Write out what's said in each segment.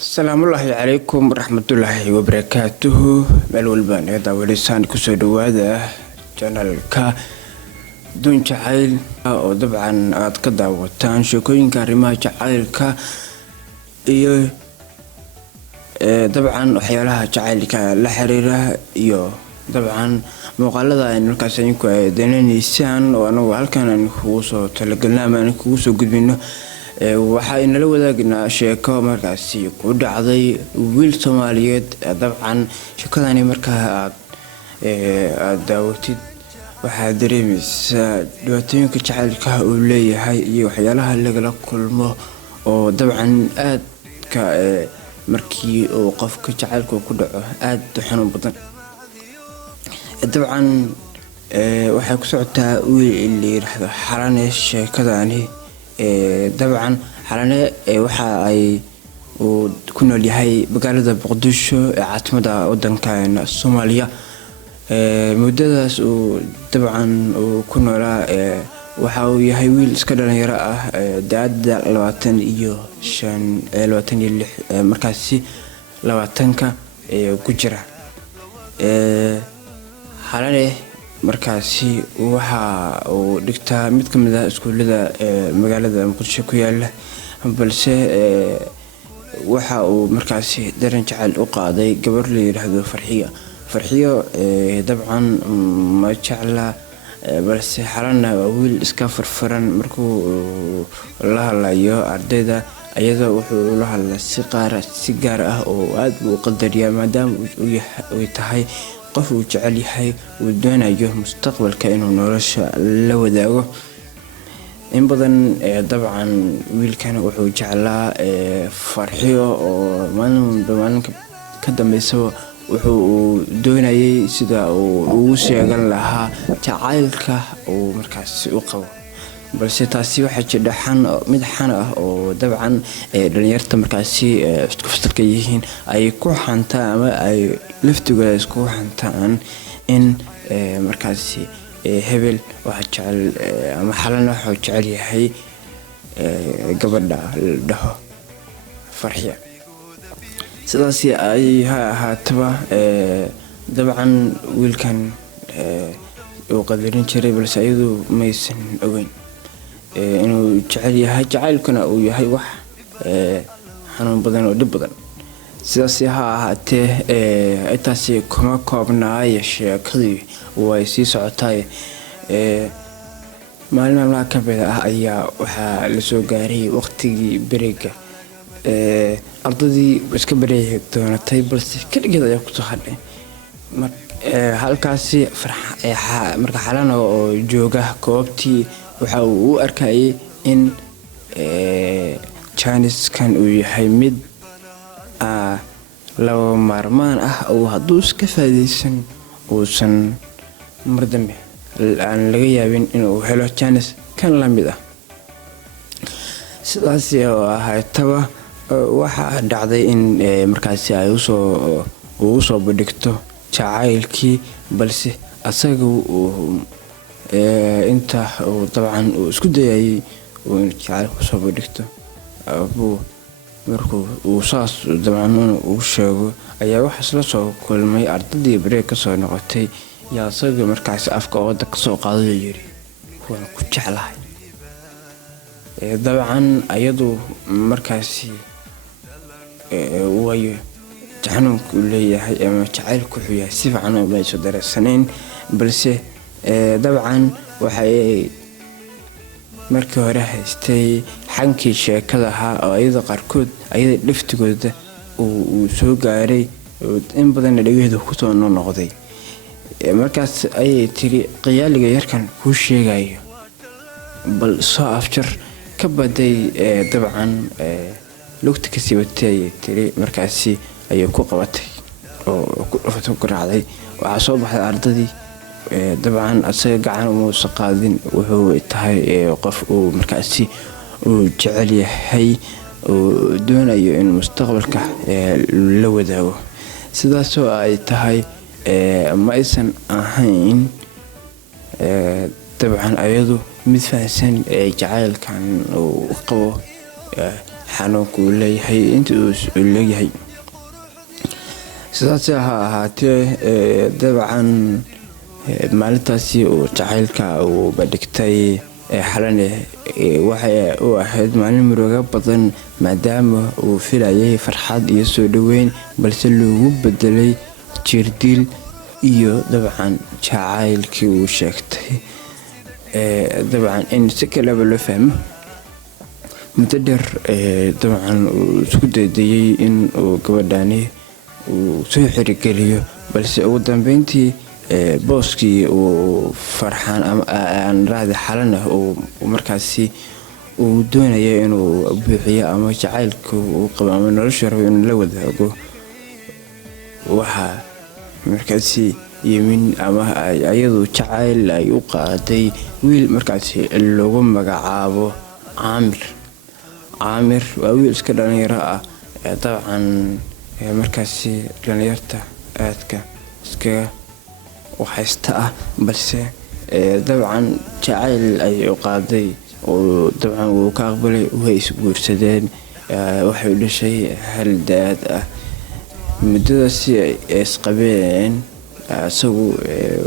السلام الله عليكم ورحمة الله وبركاته. بالولبان هذا ولسان كسر هذا channel كا دون جعيل أو طبعا أتقدر وتان شكوين كريمة جعيل كا طبعا وحيالها جعيل كالحريرة طبعا مقالة إنه كاسين كدنني سان وأنا هالكان إنه خوصو تلقنا ما إنه خوصو قد منه waxaa inala wadaagna sheeko markaasi ku dhacday wiil Soomaaliyeed dabcan sheekadani markaa aad daawatid waxaa dareemaysaa dhibaatooyinka jacaylka uu leeyahay iyo waxyaalaha laga kulmo oo dabcan aad ka markii uu qofka jacaylku ku dhaco aad xanuun badan dabcan waxay ku socotaa wiil la yiraahdo Xarane sheekadani dabcan xalane waxa ay ku nool yahay magaalada Muqdisho ee caasimada wadanka Soomaaliya muddadaas dabcan ku noolaa waxa uu yahay wiil iska dhalinyaro ah da'da 25 markaasi 20ka ku jira xalane markaasi waxa uu dhigtaa mid ka mid ah iskuulada magaalada Muqdisho ku yaala balse waxa uu markaasi dareen jacayl u qaaday gabar la yiraahdo Farxiyo dabcan ma jecla balse xalana wiil iska farfaran markuu la hadlayo ardayda ayada wuxuu la hadlaa si gaar ah oo aad u qadariya maadaama uu tahay qof uu jecel yahay uu doonayo mustaqbalka inuu nolosha la wadaago in badan dabcan wiilkan wuxuu jeclaa Farxiyo oo maalinka ka dambayso wuxuu doonayay sida uu sheegan lahaa jacaylka uu markaas u qabo balse taasi waxa jira mid xan ah oo dabcan dhalinyarta markaasi isku fasirka yihiin ay ku xantaan ama ay laftigooda isku xantaan in markaasi hebel waxa jecel ama xalana waxa jecel yahay gabadha dhaho Farxiyo sidaas ay ahaataba dabcan wiilkan uu qadarin jiray balse ayadu maysan ogeyn inuu jecel yahay jacaylkuna uu yahay wax xanuun badan oo dhib badan sidaas ha ahaatee intaasi kuma koobnaay sheekadii way sii socotay maalmaha ka mid ah ayaa waxaa la soo gaaray waqtigii break ardadii iska bareeyay doonatay balse kaligeed ayaa ku soo hadhay halkaasi marka xalana oo jooga koobtii waxa uu u arkayay in Chinese kan uu yahay mid laba maarmaan ah oo hadduu iska faa'iideysan uusan mar dambe aan laga yaabin inuu helo Chinese kan la mid ah sidaas oo ahaataba waxa dhacday in markaasi ay u soo bandhigto jacaylkii balse asaga inta uu dabcan uu isku dayay uu jacayl ku soo bandhigto markuu uu saas dabcan uu sheego ayaa waxa la soo kulmay ardadii break ka soo noqotay yaa asaga markaasi afka wada ka soo qaaday yiri waan ku jeclahay dabcan ayadu markaasi way jahanku leeyahay ama jacaylku wuxuu yahay si fiican oo ay soo dareensaneen balse dabcan waxay markii hore haystay xankii sheekadaha oo ayada qarkood ayada dhiftigooda uu soo gaaray in badan dhageedu ku soo noqday markaas ay tiri qiyaaliga yarkan ku sheegayo bal soo afjar ka baday dabcan lugta ka sibatay tiri markaasi ayay ku qabatay oo ku dhafatay ku raacday waxa soo baxay ardadii dabcan asaga gacan uma soo qaadin wuxuu tahay qof uu markaasi uu jecel yahay oo doonayo in mustaqbalka la wadaago sidaasoo ay tahay ma aysan ahayn dabcan ayadu mid fahamsan jacaylkan uu qabo xanuunka uu leeyahay inta uu leeyahay. sidaas ha ahaatee dabcan maalintaasi uu jacaylka uu badhigtay xalane waxay u ahayd maalin murugo badan maadaama uu filayay farxad iyo soo dhaweyn balse loogu bedelay jirdil iyo dabcan jacaylkii uu sheegtay dabcan in si kaleba loo fahmo. muddo dheer dabcan uu isku dayayay in uu gabadhani uu soo xirigeliyo balse ugu dambeyntii booskii uu farxaan ama aan raadi xalana uu markaasi uu doonaya inuu buuxiyo ama jacaylka uu qabo ama nolosha rabo inuu la wadaago waxaa markaasi yimin ama ayadu jacayl ay u qaaday wiil markaasi loogu magacaabo caamir waa wiil iska dhalinyaro ah dabcan markaasi dhalinyarta aadka iskaga waxaysta ah balse dabcan jacayl ay u qaaday oo dabcan uu ka aqbalay way isguursadeen waxay dhashay hal daad ah. muddadaasi ay isqabeen isagu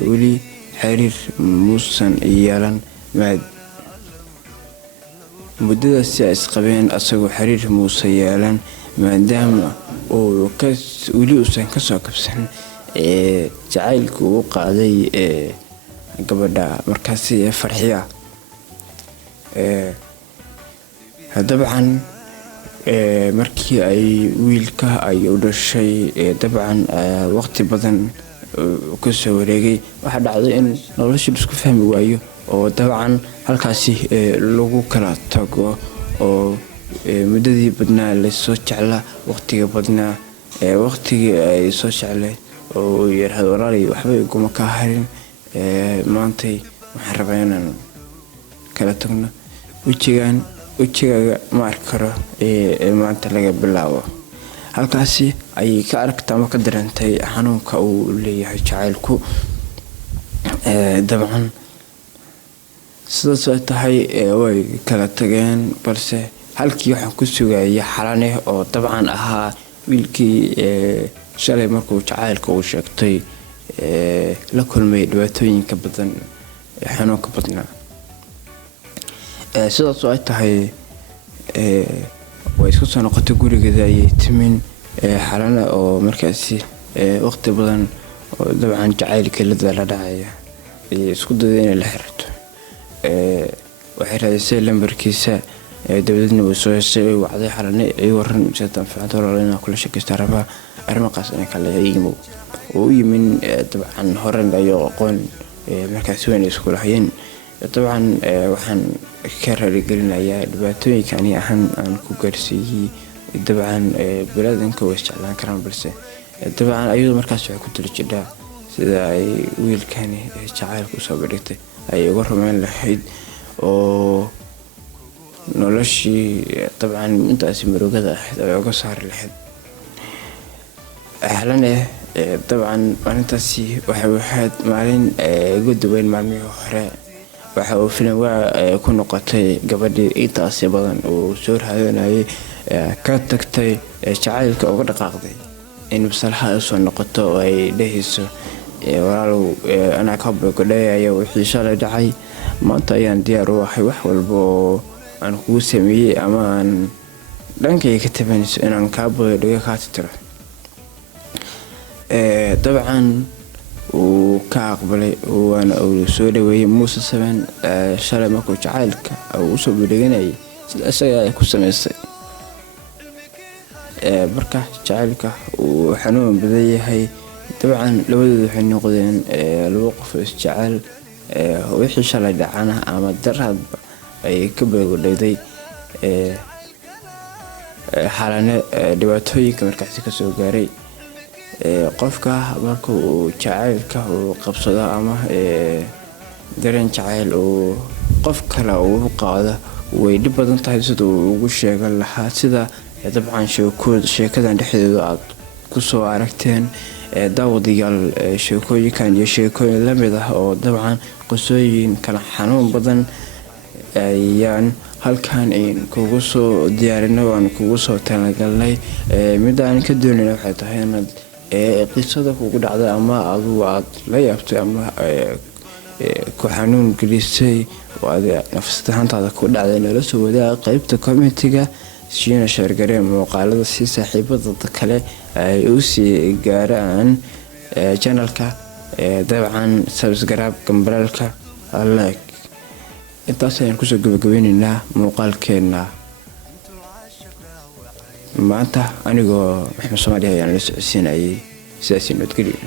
weli xiriir muusan yeelan maadaama uu weli uusan kasoo kabsan jacaylka uu qaaday gabadha markaasi farxiya. dabcan markii ay wiilka ay u dhashay dabcan waqti badan kasoo wareegay waxaa dhacday in nolosha isku fahmi waayo oo dabcan halkaasi lagu kala tago oo muddadii badnaa lasoo jeclaa waqtiga badnaa waqtigii ay soo jecleed oo yaraahdo walaalay waxba iguma ka harin maantay waxaan rabaa inaan kala tagno wejigaaga ma arki karo maanta laga bilaabo. halkaasi ayay ka aragtaa ama ka dareentay xanuunka uu leeyahay jacaylku dabcan sidaas ay tahay way kala tageen balse halkii waxaan ku sugayay xalane oo dabcan ahaa wiilkii shalay markuu jacaylka uu sheegtay la kulmay dhibaatooyinka badan xanuunka badnaa. sidaas ay tahay way isku soo noqotay gurigeeda ayay timin xalana oo markaasi waqti badan oo dabcan jacaylka la dhacaya isku dayday inay la xiriirto waxay raadisay lambarkiisa dawladna uu soo heshay wacday xalane ay waran sidaan fiicnaa walaalina kula sheekaysta rabaa arrimahaas in kale ayimo oo yimin dabcan horan ayo aqoon markaasi weyn isku lahayeen. dabcan waxaan ka raaligelinayaa dhibaatooyinka ani ahaan aan ku gaarsiiyey dabcan baladanka way jeclaan karaan balse dabcan ayadoo markaas waxay ku tali jidhaa sida ay wiilkani jacaylka usoo badhigtay ay uga rumayn lahayd oo noloshii dabcan intaasi murugada ahayd ay uga saari lahayd. xalane dabcan maalintaasi waxay ahayd maalin ugu duwayn maalmihii hore waxa uu filan waa ku noqotay gabadhii intaasi badan uu soo raadinayay ka tagtay jacaylka uga dhaqaaqday in masalaha soo noqoto oo ay dhehayso walaalow anaa ka boqodaya wixii shalay dhacay maanta ayaan diyaar u ahay wax walba oo aan kugu sameeyay ama aan dhankayga ka tabanayso inaan kaa boqo dhiga kaa tiro. dabcan uu ka aqbalay waana uu soo dhaweeyay muuse saban shalay markuu jacaylka uu usoo badhiganayay sida isaga ay ku samaysay marka jacaylka uu xanuun badan yahay. dabcan labadooda waxay noqdeen laba qof isjecel wixii shalay dhacana ama daraadba ay ka beegodhayday xalane dhibaatooyinka markaasi kasoo gaaray. qofka marka uu jacaylka uu qabsado ama dareen jacayl uu qof kale uu qaado way dhib badan tahay sida uu ugu sheegan lahaa sida dabcan sheekadan dhexdeeda aad kusoo aragteen daawadayaal sheekooyinkan iyo sheekooyin lamid ah oo dabcan qisooyin kala xanuun badan ayaan halkan kugu soo diyaarino aan kugu soo talagalnay midaan ka doonayna waxay tahay inaad qisada kugu dhacday ama adigu aad la yaabtay ama ku xanuun gelisay oo aad nafsadahantaada ku dhacday nala soo wadaag qaybta commentiga siina sheergaree muuqaalada si saaxiibada kale ay u sii gaaraan channelka dabcan subscribe gambaralka like intaas ayaan kusoo gabagabeynaynaa muuqaalkeena maanta anigoo maxamed Soomaali ayaan la socodsiinayay sidaas nabadgelyo.